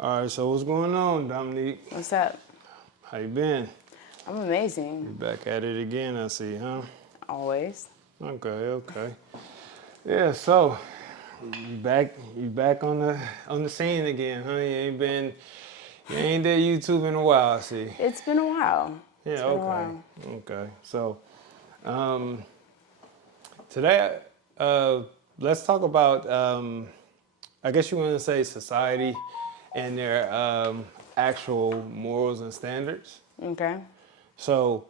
All right, so what's going on, Dominique? What's up? How you been? I'm You amazing. back at it again, I see, huh? Always. Okay. Yeah, so you back on the scene again, huh? You ain't did YouTube in a while, I see. It's been a while. Yeah, It's been a okay. while. Okay. So, um today let's talk about I guess you want to say society and their actual morals and standards. Okay. So,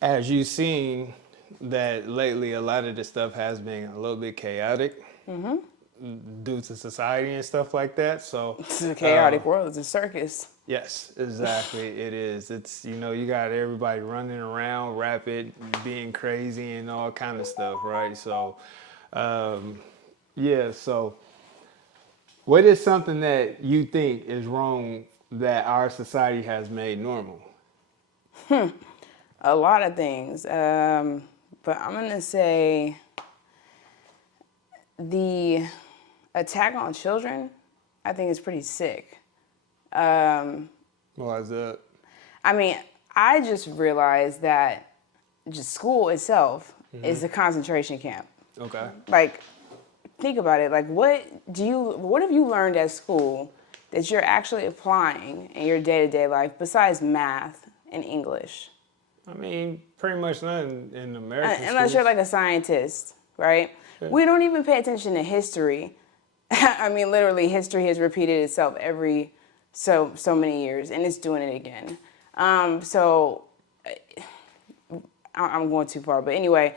as you've seen that lately, a lot of this stuff has been a little bit chaotic due to society and stuff like that. So, It's a uh, chaotic world. It's a circus. yes, exactly, it is. It's you got everybody running around, rapid, being crazy, and all kind of stuff, right? So, um, yeah. So, what is something that you think is wrong that our society has made normal? A lot of things. But I'm going to say the attack on children, I think is pretty sick. Why is that? I mean, I just realized that just school itself is a concentration camp. Okay. Like, think about it. Like, what have you learned at school that you're actually applying in your day-to-day life besides math and English? I mean, pretty much nothing in American Unless you're schools. like a scientist, right? Yeah. We don't even pay attention to history. I mean, literally, history has repeated itself every so many years, and it's doing it again. So I'm going too far, but anyway,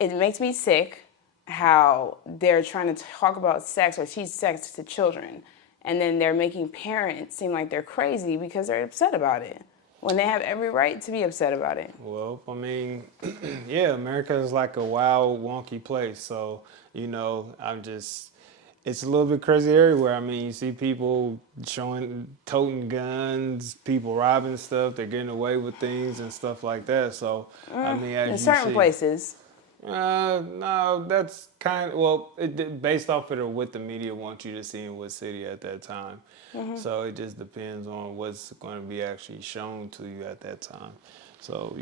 it makes me sick how they're trying to talk about sex or teach sex to children, and then they're making parents seem like they're crazy because they're upset about it when they have every right to be upset about it. Well, I mean, yeah, America is like a wild, wonky place. So, it's a little bit crazy everywhere. I mean, you see people toting guns, people robbing stuff, they're getting away with things and stuff like that. So, I mean, In as you certain see. places, No, that's kind of, well, based off of what the media wants you to see in what city at that time. So it just depends on what's going to be actually shown to you at that time. So,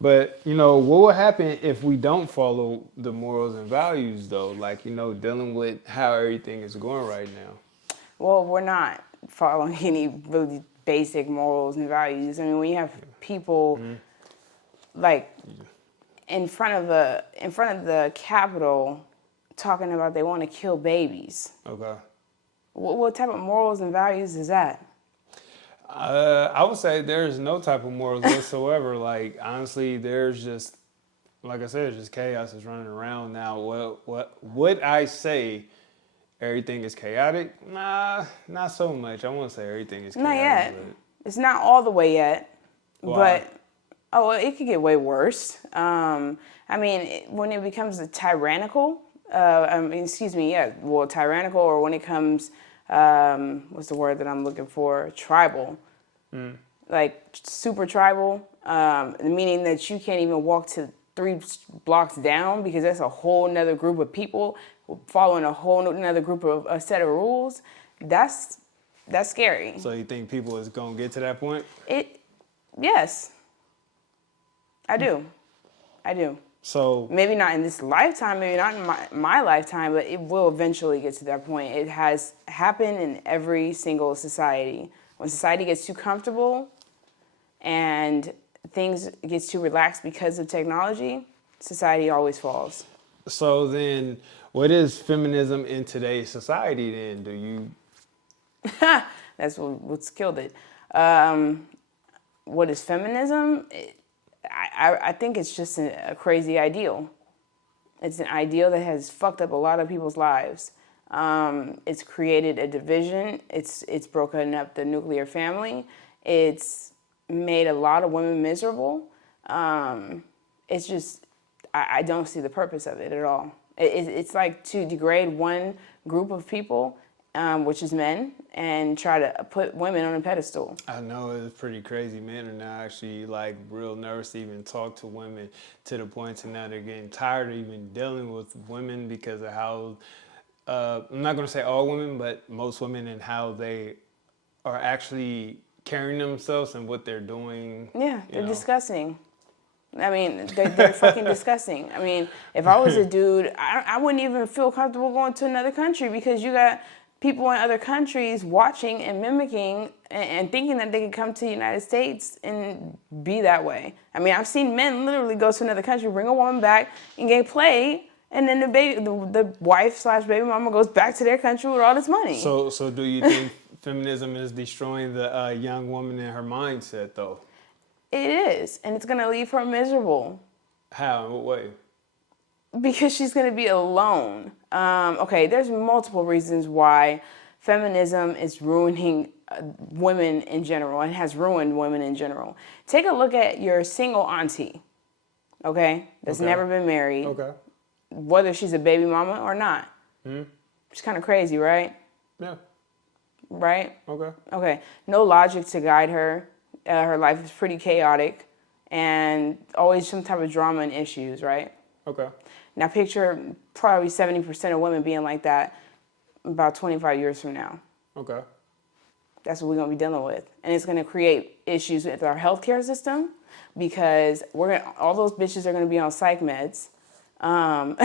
but, what will happen if we don't follow the morals and values, though? Like, dealing with how everything is going right now. well, we're not following any really basic morals and values. I mean, when you have people like in front of the Capitol talking about they want to kill babies. Okay. What type of morals and values is that? I would say there's no type of morals whatsoever. Like, honestly, there's just, like I said, it's just chaos is running around now. What would I say? Everything is chaotic? Nah, not so much. I won't say everything is Not chaotic, yet. but It's not all the way yet, why? but oh, well, it could get way worse. I mean, when it becomes a tyrannical, tyrannical, or when it comes, what's the word that I'm looking for? Tribal, like super tribal, meaning that you can't even walk to 3 blocks down because that's a whole nother group of people following a whole nother group of a set of rules. That's scary. So you think people is gonna get to that point? Yes, I do. I do. So Maybe not in this lifetime, maybe not in my lifetime, but it will eventually get to that point. It has happened in every single society. When society gets too comfortable and things gets too relaxed because of technology, society always falls. so then, what is feminism in today's society? Then do you? That's what's killed it. What is feminism? I think it's just a crazy ideal. It's an ideal that has fucked up a lot of people's lives. It's created a division. It's broken up the nuclear family. It's made a lot of women miserable. It's just, I don't see the purpose of it at all. It's like to degrade one group of people, which is men, and try to put women on a pedestal. I know it's pretty crazy. Men are now actually like real nervous to even talk to women to the point to now they're getting tired of even dealing with women because of how I'm not going to say all women, but most women, and how they are actually carrying themselves and what they're doing. Yeah, they're disgusting. I mean, they're fucking disgusting. I mean, if I was a dude, I wouldn't even feel comfortable going to another country, because you got people in other countries watching and mimicking and thinking that they can come to the United States and be that way. I mean, I've seen men literally go to another country, bring a woman back, and get played, and then the wife/baby mama goes back to their country with all this money. So do you think feminism is destroying the young woman in her mindset, though? It is, and it's gonna leave her miserable. How? In what way? Because she's going to be alone. Okay, there's multiple reasons why feminism is ruining women in general, and has ruined women in general. Take a look at your single auntie, okay, that's never been married, whether she's a baby mama or not. Mm-hmm. She's kind of crazy, right? Yeah. Right? Okay. No logic to guide her. Her life is pretty chaotic, and always some type of drama and issues, right? Okay. Now picture probably 70% of women being like that about 25 years from now. Okay. That's what we're going to be dealing with. And it's going to create issues with our healthcare system, because all those bitches are going to be on psych meds. And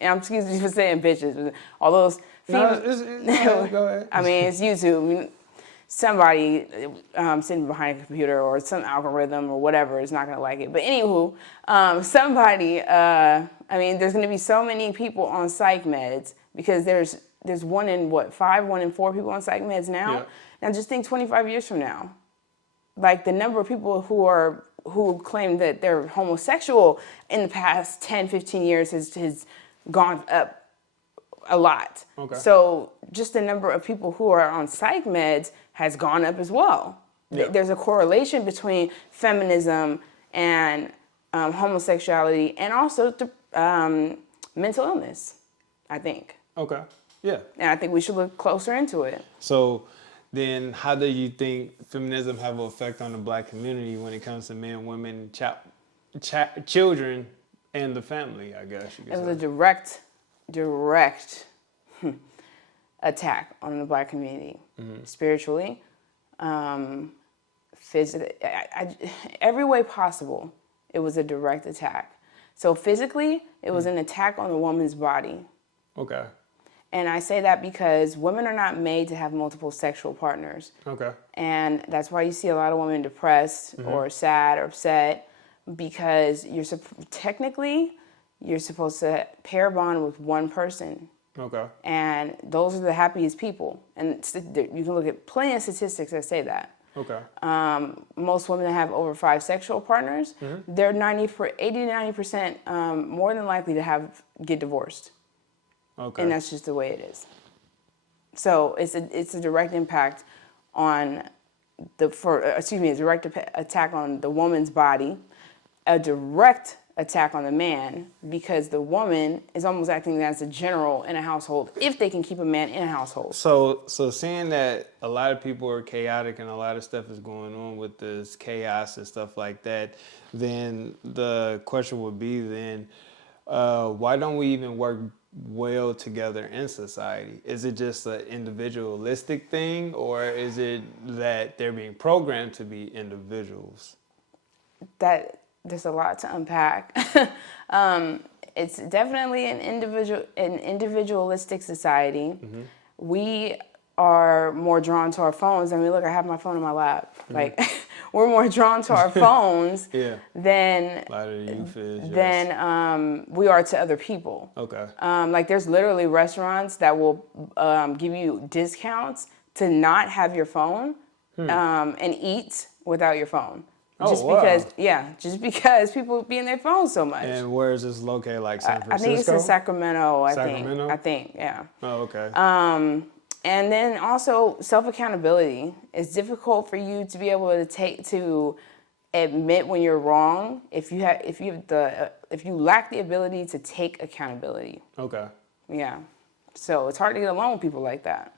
I'm excuse me for saying bitches, but all those females. No, go ahead. I mean, it's YouTube. Somebody sitting behind a computer or some algorithm or whatever is not going to like it. But anywho, somebody, there's going to be so many people on psych meds, because there's 1 in 4 people on psych meds now. Yeah. Now just think 25 years from now. Like, the number of people who claim that they're homosexual in the past 10, 15 years has gone up a lot. Okay. So just the number of people who are on psych meds has gone up as well. Yeah. There's a correlation between feminism and homosexuality, and also mental illness, I think. Okay. Yeah. And I think we should look closer into it. So then how do you think feminism have an effect on the Black community when it comes to men, women, children, and the family, I guess you could say? It was a direct attack on the Black community, spiritually, physically, every way possible. It was a direct attack. So physically, it was an attack on a woman's body. Okay. And I say that because women are not made to have multiple sexual partners. Okay. And that's why you see a lot of women depressed or sad or upset, because technically you're supposed to pair bond with one person. Okay. And those are the happiest people. And you can look at plenty of statistics that say that. Okay. Most women that have over 5 sexual partners, they're 80 to 90% more than likely to get divorced. Okay. And that's just the way it is. So it's a direct impact on a direct attack on the woman's body, a direct attack on the man, because the woman is almost acting as a general in a household if they can keep a man in a household. So seeing that a lot of people are chaotic and a lot of stuff is going on with this chaos and stuff like that, then the question would be why don't we even work well together in society? Is it just an individualistic thing, or is it that they're being programmed to be individuals? There's a lot to unpack. It's definitely an individualistic society. Mm-hmm. We are more drawn to our phones. I mean, look, I have my phone in my lap. Mm-hmm. Like, we're more drawn to our phones than we are to other people. Okay. Like, there's literally restaurants that will give you discounts to not have your phone and eat without your phone. Just because people be in their phones so much. And where is this located? Like San Francisco? I think it's in Sacramento. Sacramento? I think, yeah. Oh, okay. And then also self-accountability. It's difficult for you to be able to admit when you're wrong if you lack the ability to take accountability. Okay. Yeah. So it's hard to get along with people like that.